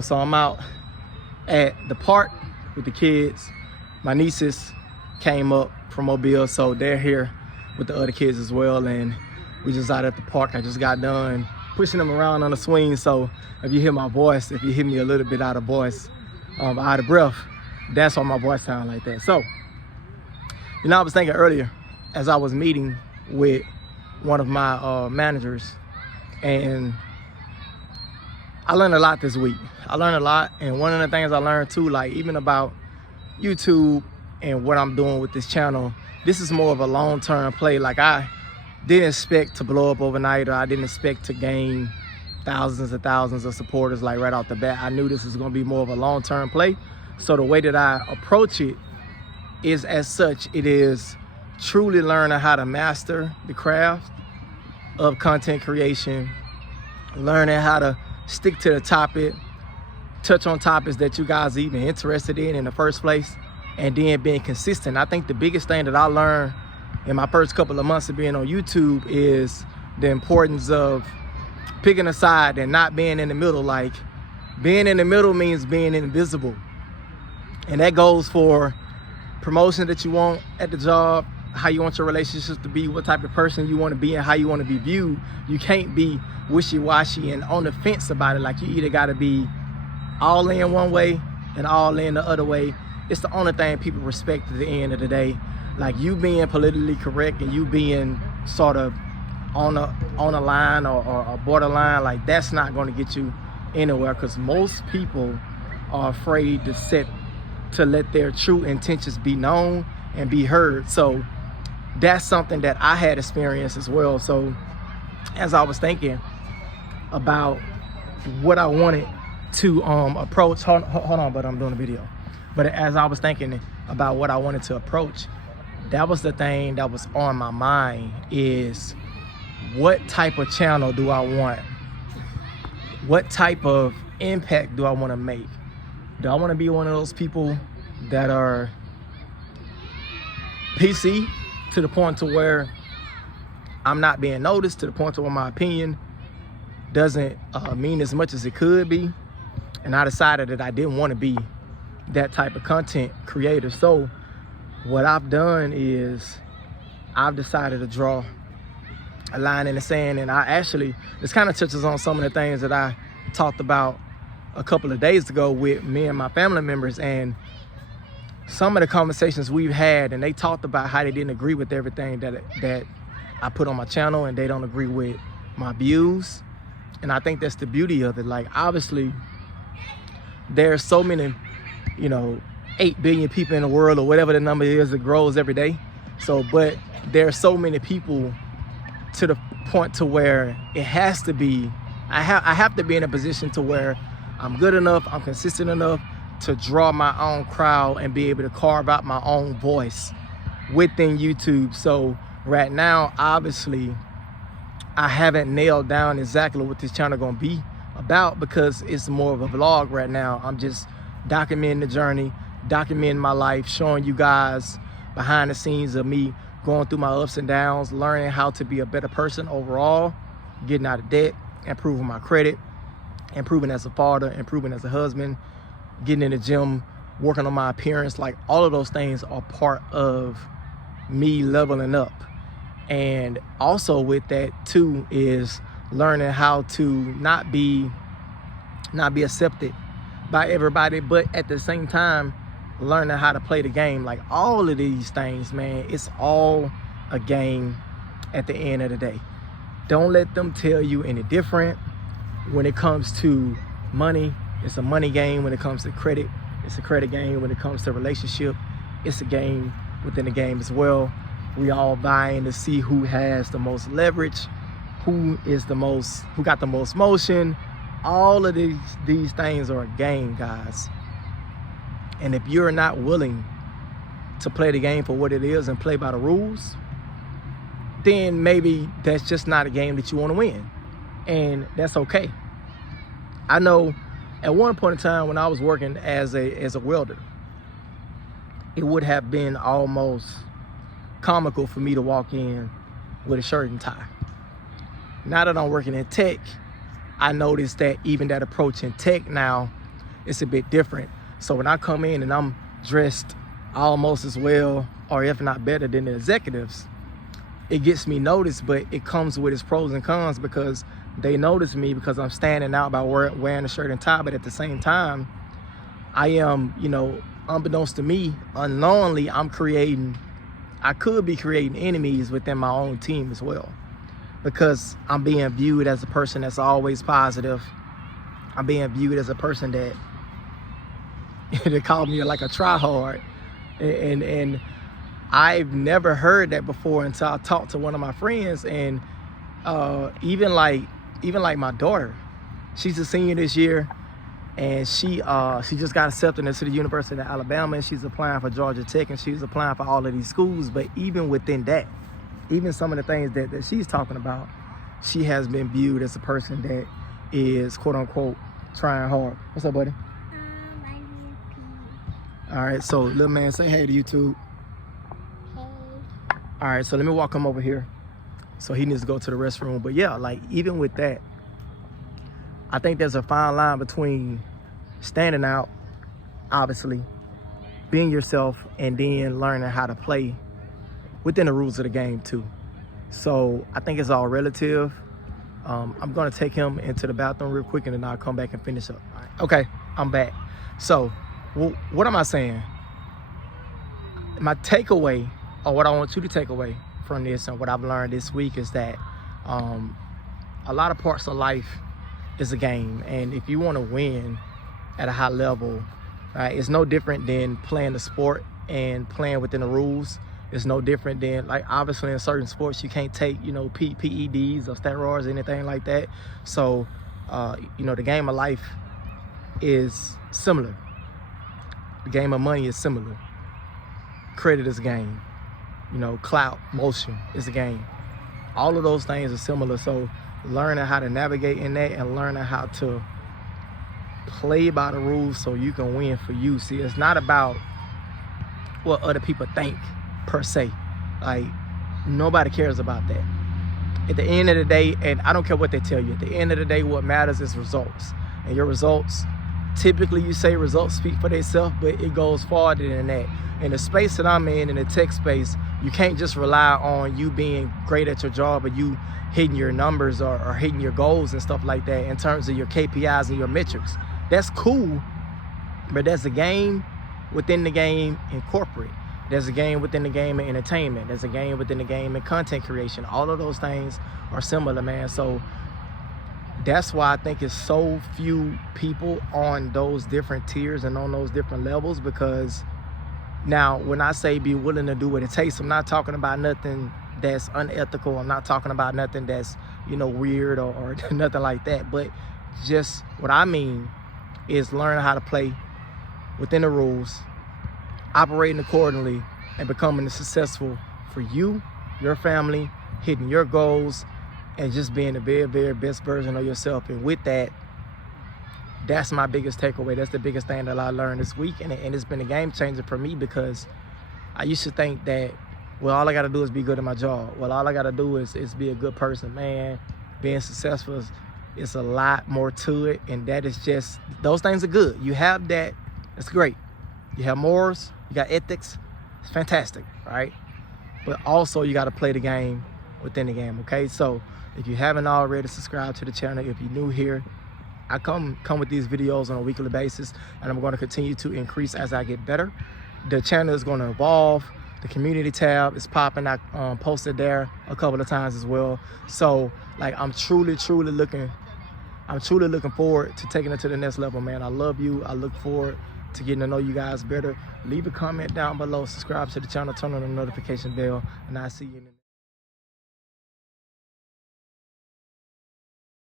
So I'm out at the park with the kids. My nieces came up from Mobile, so they're here with the other kids as well. And we just out at the park. I just got done pushing them around on the swing. So if you hear my voice, if you hear me a little bit out of voice, out of breath, that's why my voice sounds like that. So, I was thinking earlier as I was meeting with one of my managers, and I learned a lot this week. I learned a lot, and one of the things I learned too, like even about YouTube and what I'm doing with this channel, this is more of a long-term play. Like I didn't expect to blow up overnight, or I didn't expect to gain thousands and thousands of supporters like right off the bat. I knew this was gonna be more of a long-term play. So the way that I approach it is as such, it is truly learning how to master the craft of content creation, learning how to stick to the topic, touch on topics that you guys are even interested in the first place, and then being consistent. I think the biggest thing that I learned in my first couple of months of being on YouTube is the importance of picking a side and not being in the middle. Like, being in the middle means being invisible. And that goes for promotion that you want at the job, how you want your relationships to be, what type of person you want to be, and how you want to be viewed. You can't be wishy-washy and on the fence about it. Like, you either got to be all in one way and all in the other way. It's the only thing people respect at the end of the day. Like, you being politically correct and you being sort of on a line or borderline, like, that's not going to get you anywhere, because most people are afraid to let their true intentions be known and be heard. So that's something that I had experienced as well. So as I was thinking about what I wanted to approach, hold on, but I'm doing a video. But as I was thinking about what I wanted to approach, that was the thing that was on my mind, is what type of channel do I want? What type of impact do I want to make? Do I want to be one of those people that are PC to the point to where I'm not being noticed, to the point to where my opinion doesn't mean as much as it could be? And I decided that I didn't want to be that type of content creator. So what I've done is I've decided to draw a line in the sand. And this kind of touches on some of the things that I talked about a couple of days ago with me and my family members, and some of the conversations we've had, and they talked about how they didn't agree with everything that I put on my channel, and they don't agree with my views. And I think that's the beauty of it. Like, obviously there's so many, 8 billion people in the world, or whatever the number is that grows every day. So, but there's so many people to the point to where it has to be, I have to be in a position to where I'm good enough, I'm consistent enough to draw my own crowd and be able to carve out my own voice within YouTube. So right now, obviously, I haven't nailed down exactly what this channel gonna be about, because it's more of a vlog right now. I'm just documenting the journey, documenting my life, showing you guys behind the scenes of me going through my ups and downs, learning how to be a better person overall, getting out of debt, improving my credit, improving as a father, improving as a husband, getting in the gym, working on my appearance. Like, all of those things are part of me leveling up. And also with that too is learning how to not be accepted by everybody, but at the same time learning how to play the game. Like, all of these things, man, it's all a game at the end of the day. Don't let them tell you any different. When it comes to money, it's a money game. When it comes to credit, it's a credit game. When it comes to relationship, it's a game within the game as well. We all vying to see who has the most leverage, who got the most motion. All of these things are a game, guys. And if you're not willing to play the game for what it is and play by the rules, then maybe that's just not a game that you want to win. And that's okay. I know at one point in time when I was working as a welder, it would have been almost comical for me to walk in with a shirt and tie. Now that I'm working in tech, I noticed that even that approach in tech now it's a bit different. So when I come in and I'm dressed almost as well, or if not better than the executives, it gets me noticed, but it comes with its pros and cons, because they notice me because I'm standing out by wearing a shirt and tie. But at the same time, I am, unbeknownst to me, unknowingly, I could be creating enemies within my own team as well, because I'm being viewed as a person that's always positive. I'm being viewed as a person that they call me like a tryhard, and I've never heard that before until I talked to one of my friends. And even like my daughter, she's a senior this year, and she just got accepted into the University of Alabama, and she's applying for Georgia Tech, and she's applying for all of these schools. But even within that, even some of the things that she's talking about, she has been viewed as a person that is, quote unquote, trying hard. What's up, buddy? I need to pee. All right, so little man, say hey to YouTube. Hey. All right, so let me walk him over here. So he needs to go to the restroom. But yeah, like even with that, I think there's a fine line between standing out, obviously, being yourself, and then learning how to play within the rules of the game too. So I think it's all relative. I'm gonna take him into the bathroom real quick, and then I'll come back and finish up. All right. Okay, I'm back. So what am I saying? My takeaway, or what I want you to take away from this and what I've learned this week, is that a lot of parts of life is a game. And if you want to win at a high level, right, it's no different than playing the sport and playing within the rules. It's no different than, like, obviously in certain sports you can't take, PEDs or steroids or anything like that. So, the game of life is similar. The game of money is similar. Credit is a game. Clout, motion is a game. All of those things are similar. So learning how to navigate in that and learning how to play by the rules so you can win for you. See, it's not about what other people think per se. Like, nobody cares about that. At the end of the day, and I don't care what they tell you, at the end of the day, what matters is results. And your results, typically you say results speak for themselves, but it goes farther than that. In the space that I'm in the tech space, you can't just rely on you being great at your job or you hitting your numbers or hitting your goals and stuff like that in terms of your KPIs and your metrics. That's cool, but there's a game within the game in corporate. There's a game within the game in entertainment. There's a game within the game in content creation. All of those things are similar, man. So that's why I think it's so few people on those different tiers and on those different levels, because now, when I say be willing to do what it takes, I'm not talking about nothing that's unethical. I'm not talking about nothing that's, weird or nothing like that. But just what I mean is learning how to play within the rules, operating accordingly, and becoming successful for you, your family, hitting your goals, and just being the very, very best version of yourself. And with that, that's my biggest takeaway. That's the biggest thing that I learned this week. And it's been a game changer for me, because I used to think that, well, all I got to do is be good at my job. Well, all I got to do is be a good person. Man, being successful is a lot more to it. And that is just, those things are good. You have that, it's great. You have morals, you got ethics, it's fantastic, right? But also you got to play the game within the game, okay? So if you haven't already, subscribe to the channel. If you're new here, I come with these videos on a weekly basis, and I'm going to continue to increase as I get better. The channel is going to evolve. The community tab is popping. I posted there a couple of times as well. So, like, I'm truly looking forward to taking it to the next level, man. I love you. I look forward to getting to know you guys better. Leave a comment down below. Subscribe to the channel. Turn on the notification bell, and I'll see you in the next.